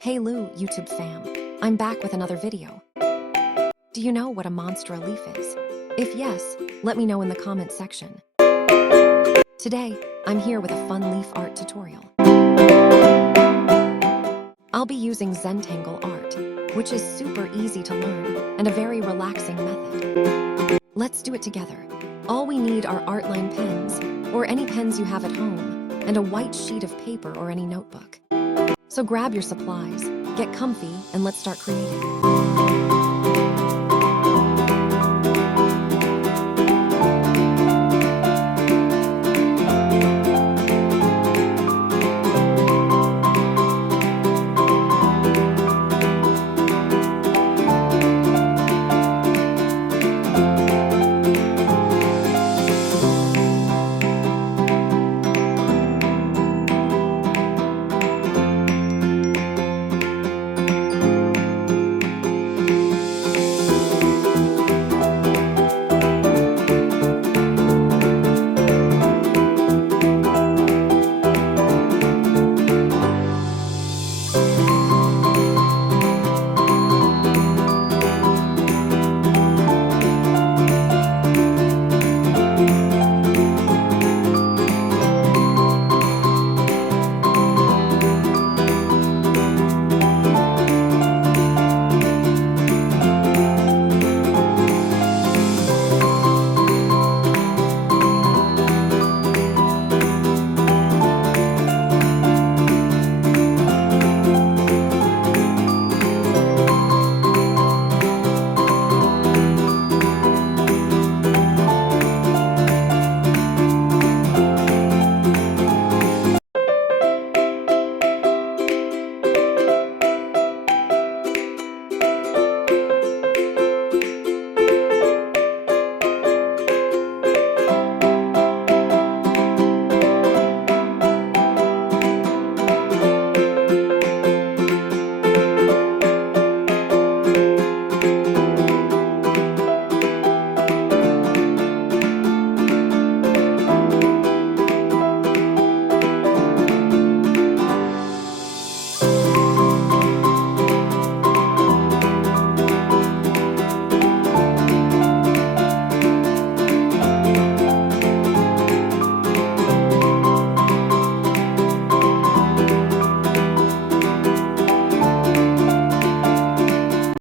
Hey Lou, YouTube fam. I'm back with another video. Do you know what a Monstera leaf is? If yes, let me know in the comment section. Today, I'm here with a fun leaf art tutorial. I'll be using Zentangle art, which is super easy to learn and a very relaxing method. Let's do it together. All we need are Artline pens, or any pens you have at home, and a white sheet of paper or any notebook. So grab your supplies, get comfy, and let's start creating.